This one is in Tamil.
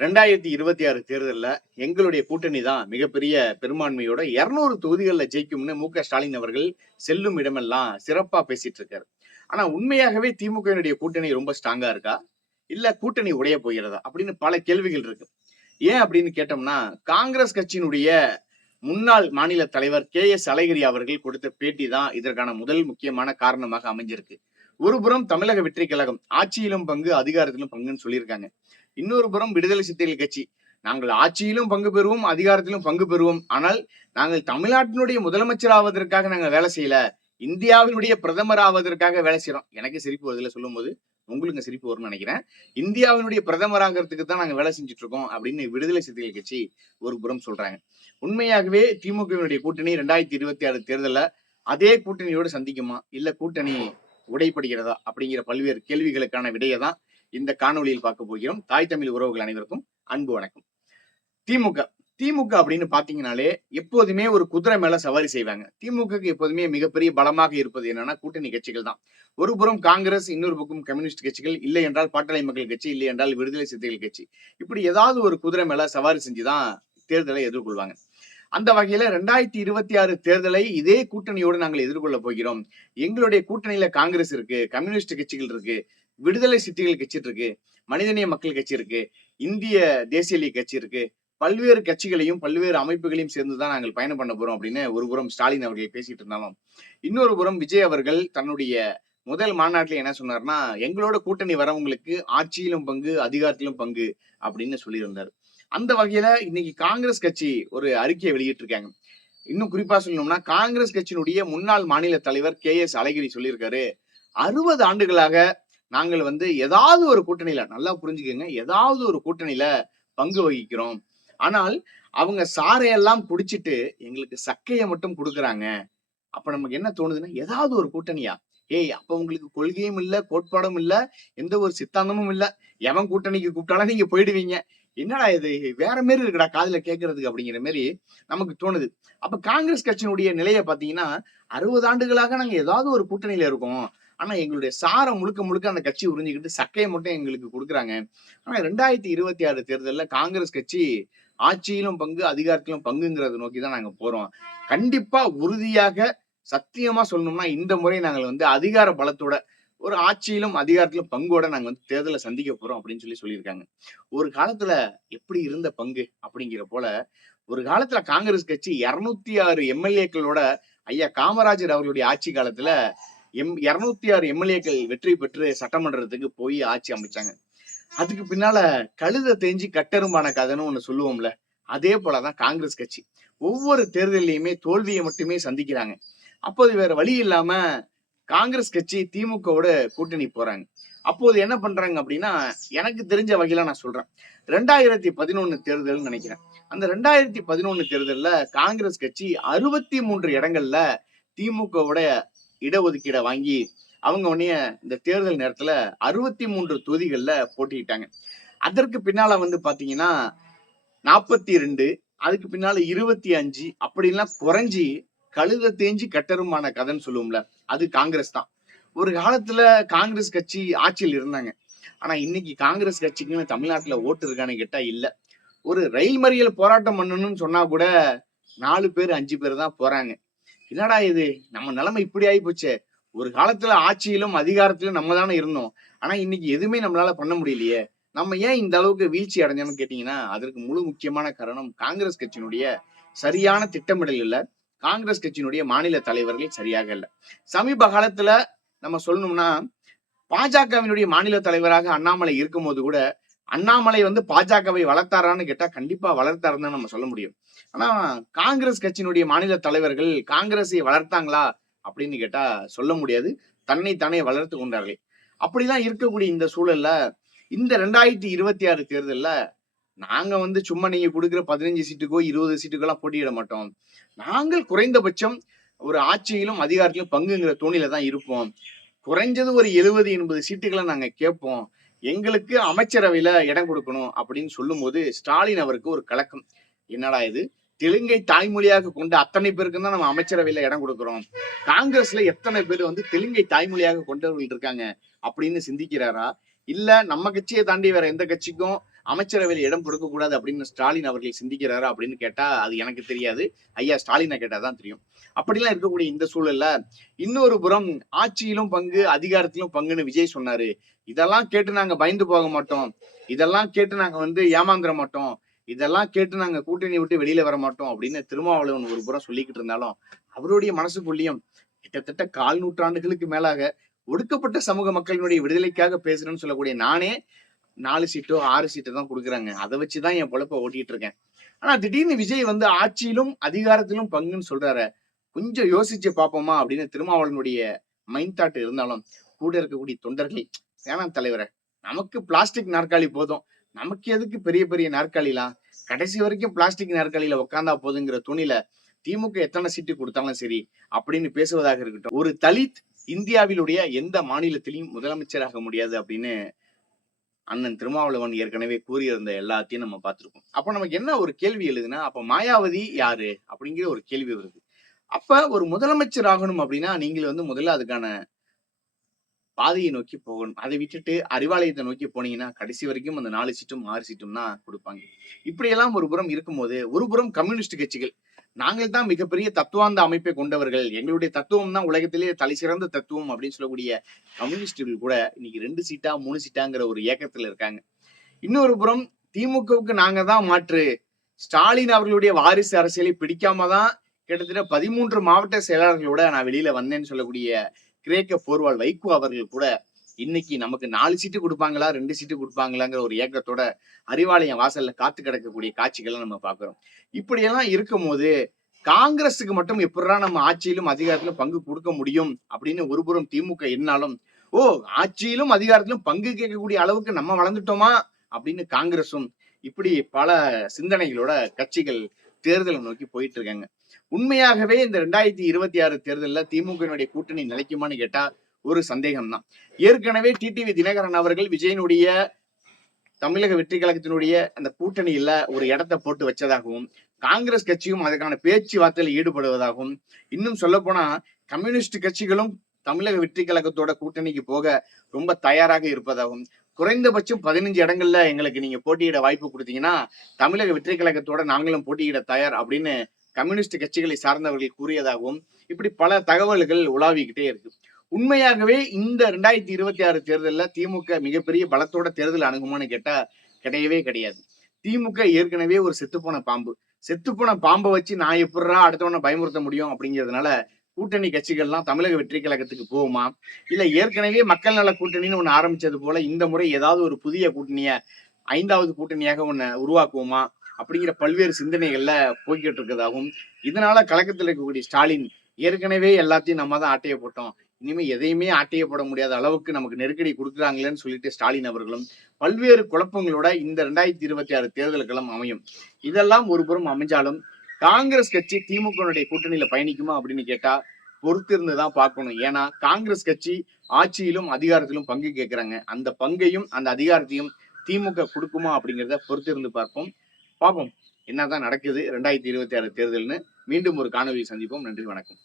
ரெண்டாயிரத்தி இருபத்தி ஆறு தேர்தலில் எங்களுடைய கூட்டணி தான் மிகப்பெரிய பெரும்பான்மையோட இருநூறு தொகுதிகளில் ஜெயிக்கும்னு மு க ஸ்டாலின் அவர்கள் செல்லும் இடமெல்லாம் சிறப்பாக பேசிட்டு இருக்காரு. ஆனா உண்மையாகவே திமுகவினுடைய கூட்டணி ரொம்ப ஸ்ட்ராங்கா இருக்கா? இல்ல கூட்டணி உடைய போகிறதா? அப்படின்னு பல கேள்விகள் இருக்கு. ஏன் அப்படின்னு கேட்டோம்னா காங்கிரஸ் கட்சியினுடைய முன்னாள் மாநில தலைவர் கே எஸ் அழகிரி அவர்கள் கொடுத்த பேட்டி தான் இதற்கான முதல் முக்கியமான காரணமாக அமைஞ்சிருக்கு. ஒருபுறம் தமிழக வெற்றி கழகம் ஆட்சியிலும் பங்கு அதிகாரத்திலும் பங்குன்னு சொல்லியிருக்காங்க. இன்னொரு புறம் விடுதலை சிறுத்தைகள் கட்சி. நாங்கள் ஆட்சியிலும் பங்கு பெறுவோம் அதிகாரத்திலும் பங்கு பெறுவோம். ஆனால் நாங்கள் தமிழ்நாட்டினுடைய முதலமைச்சர் ஆவதற்காக நாங்கள் வேலை செய்யல. இந்தியாவினுடைய பிரதமர் ஆவதற்காக வேலை செய்யறோம் எனக்கு சிரிப்பு வருதுல சொல்லும்போது உங்களுக்கு சிரிப்பு வரும்னு நினைக்கிறேன். இந்தியாவினுடைய பிரதமர் ஆகிறதுக்கு தான் நாங்கள் வேலை செஞ்சுட்டு இருக்கோம் அப்படின்னு விடுதலை சிறுத்தைகள் கட்சி ஒரு புறம் சொல்றாங்க. உண்மையாகவே திமுகவினுடைய கூட்டணி ரெண்டாயிரத்தி இருபத்தி ஆறு தேர்தலில் அதே கூட்டணியோடு சந்திக்குமா? இல்ல கூட்டணி உடைப்படுகிறதா? அப்படிங்கிற பல்வேறு கேள்விகளுக்கான விடையை தான் இந்த காணொலியில் பார்க்க போகிறோம். தாய் தமிழ் உறவுகள் அனைவருக்கும் அன்பு வணக்கம். திமுக. திமுக அப்படின்னு பாத்தீங்கனாலே எப்போதுமே ஒரு குதிரை மேல சவாரி செய்வாங்க. திமுகக்கு எப்போதுமே மிகப்பெரிய பலமாக இருப்பது என்னன்னா கூட்டணி கட்சிகள் தான். ஒரு புறம் காங்கிரஸ் இன்னொரு பக்கம் கம்யூனிஸ்ட் கட்சிகள் இல்லை என்றால் பாட்டாளி மக்கள் கட்சி இல்லை என்றால் விடுதலை சிறுத்தைகள் கட்சி. இப்படி ஏதாவது ஒரு குதிரை மேல சவாரி செஞ்சுதான் தேர்தலை எதிர்கொள்வாங்க. அந்த வகையில ரெண்டாயிரத்தி இருபத்தி ஆறு தேர்தலை இதே கூட்டணியோடு நாங்கள் எதிர்கொள்ள போகிறோம். எங்களுடைய கூட்டணியில காங்கிரஸ் இருக்கு கம்யூனிஸ்ட் கட்சிகள் இருக்கு. விடுதலை சிட்டிகள் கட்சி இருக்கு மனிதநேய மக்கள் கட்சி இருக்கு இந்திய தேசிய லீக் கட்சி இருக்கு. பல்வேறு கட்சிகளையும் பல்வேறு அமைப்புகளையும் சேர்ந்துதான் நாங்கள் பயணம் பண்ண போறோம் அப்படின்னு ஒரு புறம் ஸ்டாலின் அவர்கள் பேசிட்டு இருந்தாலும் இன்னொரு புறம் விஜய் அவர்கள் தன்னுடைய முதல் மாநாட்டில் என்ன சொன்னார்னா எங்களோட கூட்டணி வரவங்களுக்கு ஆட்சியிலும் பங்கு அதிகாரத்திலும் பங்கு அப்படின்னு சொல்லியிருந்தார். அந்த வகையில இன்னைக்கு காங்கிரஸ் கட்சி ஒரு அறிக்கையை வெளியிட்டிருக்காங்க. இன்னும் குறிப்பா சொல்லணும்னா காங்கிரஸ் கட்சியினுடைய முன்னாள் மாநில தலைவர் கே எஸ் அழகிரி சொல்லியிருக்காரு அறுபது ஆண்டுகளாக நாங்கள் வந்து ஏதாவது ஒரு கூட்டணியில நல்லா புரிஞ்சுக்கோங்க ஏதாவது ஒரு கூட்டணியில பங்கு வகிக்கிறோம். ஆனால் அவங்க சாரையெல்லாம் குடிச்சிட்டு எங்களுக்கு சக்கையை மட்டும் கொடுக்குறாங்க. அப்ப நமக்கு என்ன தோணுதுன்னா ஏதாவது ஒரு கூட்டணியா? ஏய் அப்ப உங்களுக்கு கொள்கையும் இல்ல கோட்பாடும் இல்ல எந்த ஒரு சித்தாந்தமும் இல்ல. எவன் கூட்டணிக்கு கூப்பிட்டாலும் நீங்க போயிடுவீங்க. என்னடா இது? வேற மாரி இருக்குடா காதுல கேட்கறதுக்கு அப்படிங்கிற மாதிரி நமக்கு தோணுது. அப்ப காங்கிரஸ் கட்சியினுடைய நிலையை பாத்தீங்கன்னா அறுபது ஆண்டுகளாக நாங்க ஏதாவது ஒரு கூட்டணியில இருக்கோம். ஆனா எங்களுடைய சாரை முழுக்க முழுக்க அந்த கட்சி உறிஞ்சிக்கிட்டு சக்கையை மட்டும் எங்களுக்கு கொடுக்குறாங்க. ஆனா ரெண்டாயிரத்தி இருபத்தி ஆறு தேர்தலில் காங்கிரஸ் கட்சி ஆட்சியிலும் பங்கு அதிகாரத்திலும் பங்குங்கிறத நோக்கி தான் நாங்க போறோம். கண்டிப்பா உறுதியாக சத்தியமா சொல்லணும்னா இந்த முறை நாங்கள் வந்து அதிகார பலத்தோட ஒரு ஆட்சியிலும் அதிகாரத்திலும் பங்கோட நாங்க வந்து தேர்தலை சந்திக்க போறோம் அப்படின்னு சொல்லி சொல்லியிருக்காங்க. ஒரு காலத்துல எப்படி இருந்த பங்கு அப்படிங்கிற போல ஒரு காலத்துல காங்கிரஸ் கட்சி இருநூத்தி ஆறு எம்எல்ஏக்களோட ஐயா காமராஜர் அவர்களுடைய ஆட்சி காலத்துல எம் இருநூத்தி ஆறு எம்எல்ஏக்கள் வெற்றி பெற்று சட்டமன்றத்துக்கு போய் ஆட்சி அமைச்சாங்க. அதுக்கு பின்னால கழுத தேஞ்சி கட்டெரும்பான கதைன்னு ஒண்ணு சொல்லுவோம்ல அதே போலதான் காங்கிரஸ் கட்சி. ஒவ்வொரு தேர்தலையுமே தோல்வியை மட்டுமே சந்திக்கிறாங்க. அப்போது வேற வழி இல்லாம காங்கிரஸ் கட்சி திமுகவோட கூட்டணி போறாங்க. அப்போது என்ன பண்றாங்க அப்படின்னா எனக்கு தெரிஞ்ச வகையில நான் சொல்றேன். ரெண்டாயிரத்தி பதினொன்னு தேர்தல்னு நினைக்கிறேன். அந்த ரெண்டாயிரத்தி பதினொன்னு தேர்தல்ல காங்கிரஸ் கட்சி அறுபத்தி மூன்று இடங்கள்ல திமுகவோட இடஒதுக்கீடை வாங்கி அவங்க உடனே இந்த தேர்தல் நேரத்துல அறுபத்தி மூன்று தொகுதிகள்ல போட்டியிட்டாங்க. அதற்கு பின்னால வந்து பாத்தீங்கன்னா நாற்பத்தி ரெண்டு அதுக்கு பின்னால இருபத்தி அஞ்சு அப்படிலாம் குறைஞ்சி கழுத தேஞ்சி கட்டருமான கதைன்னு சொல்லுவோம்ல அது காங்கிரஸ் தான். ஒரு காலத்துல காங்கிரஸ் கட்சி ஆட்சியில் இருந்தாங்க. ஆனா இன்னைக்கு காங்கிரஸ் கட்சிக்குன்னு தமிழ்நாட்டுல ஓட்டு இருக்கான்னு கேட்டா இல்ல. ஒரு ரயில் மறியல் போராட்டம் பண்ணணும்னு சொன்னா கூட நாலு பேர் அஞ்சு பேர் தான் போறாங்க. என்னடா இது? நம்ம நிலைமை இப்படி ஆகி போச்சே. ஒரு காலத்துல ஆட்சியிலும் அதிகாரத்திலும் நம்ம தானே இருந்தோம். ஆனா இன்னைக்கு எதுவுமே நம்மளால பண்ண முடியலையே. நம்ம ஏன் இந்த அளவுக்கு வீழ்ச்சி அடைஞ்சோம்னு கேட்டீங்கன்னா அதற்கு முழு முக்கியமான காரணம் காங்கிரஸ் கட்சியினுடைய சரியான திட்டமிடல் இல்ல. காங்கிரஸ் கட்சியினுடைய மாநில தலைவர்கள் சரியாக இல்லை. சமீப காலத்துல நம்ம சொல்லணும்னா பாஜகவினுடைய மாநில தலைவராக அண்ணாமலை இருக்கும்போது கூட அண்ணாமலை வந்து பாஜகவை வளர்த்தாரான்னு கேட்டா கண்டிப்பா வளர்த்தாருன்னு நம்ம சொல்ல முடியும். ஆனா காங்கிரஸ் கட்சியினுடைய மாநில தலைவர்கள் காங்கிரஸை வளர்த்தாங்களா அப்படின்னு கேட்டா சொல்ல முடியாது. தன்னை தானே வளர்த்து கொண்டார்கள். அப்படிலாம் இருக்கக்கூடிய இந்த சூழல்ல இந்த ரெண்டாயிரத்தி இருபத்தி ஆறு தேர்தல்ல நாங்க வந்து சும்மா நீங்க கொடுக்குற பதினஞ்சு சீட்டுக்கோ இருபது சீட்டுக்கோ எல்லாம் போட்டியிட மாட்டோம். நாங்கள் குறைந்தபட்சம் ஒரு ஆட்சியிலும் அதிகாரத்திலும் பங்குங்கிற தோணில தான் இருப்போம். குறைஞ்சது ஒரு எழுபது எண்பது சீட்டுகளை நாங்க கேட்போம். எங்களுக்கு அமைச்சரவையில இடம் கொடுக்கணும் அப்படின்னு சொல்லும் போது ஸ்டாலின் அவருக்கு ஒரு கலக்கம். என்னடா இது? தெலுங்கை தாய்மொழியாக கொண்ட அத்தனை பேருக்கு தான் நம்ம அமைச்சரவையில இடம் கொடுக்கிறோம். காங்கிரஸ்ல எத்தனை பேர் வந்து தெலுங்கை தாய்மொழியாக கொண்டவர்கள் இருக்காங்க அப்படின்னு சிந்திக்கிறாரா? இல்ல நம்ம கட்சியை தாண்டி வேற எந்த கட்சிக்கும் அமைச்சரவையில் இடம் கொடுக்கக்கூடாது அப்படின்னு ஸ்டாலின் அவர்கள் சிந்திக்கிறாரா அப்படின்னு கேட்டா அது எனக்கு தெரியாது. ஐயா ஸ்டாலினை கேட்டால் தான் தெரியும். அப்படிலாம் இருக்கக்கூடிய இந்த சூழல்ல இன்னொரு புறம் ஆட்சியிலும் பங்கு அதிகாரத்திலும் பங்குன்னு விஜய் சொன்னாரு. இதெல்லாம் கேட்டு நாங்க பயந்து போக மாட்டோம். இதெல்லாம் கேட்டு நாங்க வந்து ஏமாந்துட மாட்டோம். இதெல்லாம் கேட்டு நாங்க கூட்டணி விட்டு வெளியில வர மாட்டோம் அப்படின்னு திருமாவளவன் ஒரு புறம் சொல்லிக்கிட்டு இருந்தாலும் அவருடைய மனசுக்குள்ளேயும் கிட்டத்தட்ட கால் நூற்றாண்டுகளுக்கு மேலாக ஒடுக்கப்பட்ட சமூக மக்களினுடைய விடுதலைக்காக பேசுறேன்னு சொல்லக்கூடிய நானே நாலு சீட்டோ ஆறு சீட்டோ தான் கொடுக்குறாங்க. அதை வச்சுதான் என் பொழப்ப ஓட்டிட்டு இருக்கேன் ஆனா திடீர்னு விஜய் வந்து ஆட்சியிலும் அதிகாரத்திலும் பங்குன்னு சொல்றாரு. கொஞ்சம் யோசிச்சு பார்ப்போமா அப்படின்னு திருமாவளனுடைய மைண்ட் தாட் இருந்தாலும் கூட இருக்கக்கூடிய தொண்டர்கள் வேணாம் தலைவரை நமக்கு பிளாஸ்டிக் நாற்காலி போதும். நமக்கு எதுக்கு பெரிய பெரிய நாற்காலிலாம்? கடைசி வரைக்கும் பிளாஸ்டிக் நாற்காலியில உட்காந்தா போதுங்கிற துணில திமுக எத்தனை சீட்டு கொடுத்தாலும் சரி அப்படின்னு பேசுவதாக இருக்கட்டும். ஒரு தலித் இந்தியாவிலுடைய எந்த மாநிலத்திலையும் முதலமைச்சராக முடியாது அப்படின்னு அண்ணன் திருமாவளவன் ஏற்கனவே கூறியிருந்த எல்லாத்தையும் நம்ம பார்த்திருக்கோம் அப்போ நமக்கு என்ன ஒரு கேள்வி எழுதுனா அப்போ மாயாவதி யாரு? அப்படிங்கிற ஒரு கேள்வி வருது. அப்ப ஒரு முதலமைச்சர் ஆகணும் அப்படின்னா நீங்கள் வந்து முதல்ல அதுக்கான பாதையை நோக்கி போகணும். அதை விட்டுட்டு அறிவாலயத்தை நோக்கி போனீங்கன்னா கடைசி வரைக்கும் அந்த நாலு சீட்டும் ஆறு சீட்டும் தான் கொடுப்பாங்க. இப்படியெல்லாம் ஒரு புறம் இருக்கும்போது ஒரு புறம் கம்யூனிஸ்ட் கட்சிகள் நாங்கள் தான் மிகப்பெரிய தத்துவாந்த அமைப்பை கொண்டவர்கள். எங்களுடைய தத்துவம் தான் உலகத்திலேயே தலை சிறந்த தத்துவம் அப்படின்னு சொல்லக்கூடிய கம்யூனிஸ்டுகள் கூட இன்னைக்கு ரெண்டு சீட்டா மூணு சீட்டாங்கிற ஒரு இயக்கத்துல இருக்காங்க. இன்னொரு புறம் திமுகவுக்கு நாங்க தான் மாற்று. ஸ்டாலின் அவர்களுடைய வாரிசு அரசியலை பிடிக்காம தான் கிட்டத்தட்ட பதிமூன்று மாவட்ட செயலாளர்களோட நான் வெளியில வந்தேன்னு சொல்லக்கூடிய கிரேக்க போர்வால் வைகோ அவர்கள் கூட இன்னைக்கு நமக்கு நாலு சீட்டு கொடுப்பாங்களா ரெண்டு சீட்டு கொடுப்பாங்களாங்கிற ஒரு ஏக்கத்தோட அறிவாலயம் வாசல்ல காத்து கிடக்கக்கூடிய காட்சிகளை நம்ம பாக்குறோம் இப்படியெல்லாம் இருக்கும்போது காங்கிரஸுக்கு மட்டும் எப்படா நம்ம ஆட்சியிலும் அதிகாரத்திலும் பங்கு கொடுக்க முடியும் அப்படின்னு ஒருபுறம் திமுக என்னாலும் ஓ ஆட்சியிலும் அதிகாரத்திலும் பங்கு கேட்கக்கூடிய அளவுக்கு நம்ம வளர்ந்துட்டோமா அப்படின்னு காங்கிரஸும் இப்படி பல சிந்தனைகளோட கட்சிகள் தேர்தலை நோக்கி போயிட்டு இருக்காங்க. உண்மையாகவே இந்த ரெண்டாயிரத்தி இருபத்தி ஆறு தேர்தலில் திமுகவினுடைய கூட்டணி நிலைக்குமான்னு கேட்டா ஒரு சந்தேகம் தான் ஏற்கனவே டிடிவி தினகரன் அவர்கள் விஜயனுடைய தமிழக வெற்றி கழகத்தினுடைய அந்த கூட்டணியில ஒரு இடத்தை போட்டு வச்சதாகவும் காங்கிரஸ் கட்சியும் அதற்கான பேச்சுவார்த்தையில் ஈடுபடுவதாகவும் இன்னும் சொல்ல போனா கம்யூனிஸ்ட் கட்சிகளும் தமிழக வெற்றி கழகத்தோட கூட்டணிக்கு போக ரொம்ப தயாராக இருப்பதாகவும் குறைந்தபட்சம் பதினஞ்சு இடங்கள்ல எங்களுக்கு நீங்க போட்டியிட வாய்ப்பு கொடுத்தீங்கன்னா தமிழக வெற்றி கழகத்தோட நாங்களும் போட்டியிட தயார் அப்படின்னு கம்யூனிஸ்ட் கட்சிகளை சார்ந்தவர்கள் கூறியதாகவும் இப்படி பல தகவல்கள் உலாவிக்கிட்டே இருக்கு. உண்மையாகவே இந்த ரெண்டாயிரத்தி இருபத்தி ஆறு தேர்தலில் திமுக மிகப்பெரிய பலத்தோட தேர்தல் அணுகுமான்னு கேட்டா கிடையவே கிடையாது. திமுக ஏற்கனவே ஒரு செத்துப்போன பாம்பு. செத்துப்போன பாம்பை வச்சு நான் எப்படா அடுத்தவனை பயமுறுத்த முடியும் அப்படிங்கிறதுனால கூட்டணி கட்சிகள்லாம் தமிழக வெற்றி கழகத்துக்கு போகுமா? இல்ல ஏற்கனவே மக்கள் நல கூட்டணின்னு ஒன்று ஆரம்பிச்சது போல இந்த முறை ஏதாவது ஒரு புதிய கூட்டணிய ஐந்தாவது கூட்டணியாக ஒன்று உருவாக்குவோமா? அப்படிங்கிற பல்வேறு சிந்தனைகள்ல போய்கிட்டு இருக்கிறதாகவும் இதனால கழகத்தில் இருக்கக்கூடிய ஸ்டாலின் ஏற்கனவே எல்லாத்தையும் நம்ம தான் ஆட்டைய போட்டோம். இனிமே எதையுமே ஆட்டைய போட முடியாத அளவுக்கு நமக்கு நெருக்கடி கொடுக்குறாங்களேன்னு சொல்லிட்டு ஸ்டாலின் அவர்களும் பல்வேறு குழப்பங்களோட இந்த ரெண்டாயிரத்தி இருபத்தி ஆறு தேர்தலுக்கெல்லாம் அமையும். இதெல்லாம் ஒருபுறம் அமைஞ்சாலும் காங்கிரஸ் கட்சி திமுகனுடைய கூட்டணியில பயணிக்குமா அப்படின்னு கேட்டா பொறுத்திருந்துதான் பார்க்கணும். ஏன்னா காங்கிரஸ் கட்சி ஆட்சியிலும் அதிகாரத்திலும் பங்கு கேட்கிறாங்க. அந்த பங்கையும் அந்த அதிகாரத்தையும் திமுக கொடுக்குமா அப்படிங்கிறத பொறுத்து இருந்து பார்ப்போம். பார்ப்போம். என்னதான் நடக்குது ரெண்டாயிரத்தி இருபத்தி ஆறு தேர்தல்னு. மீண்டும் ஒரு காணொலியை சந்திப்போம். நன்றி வணக்கம்.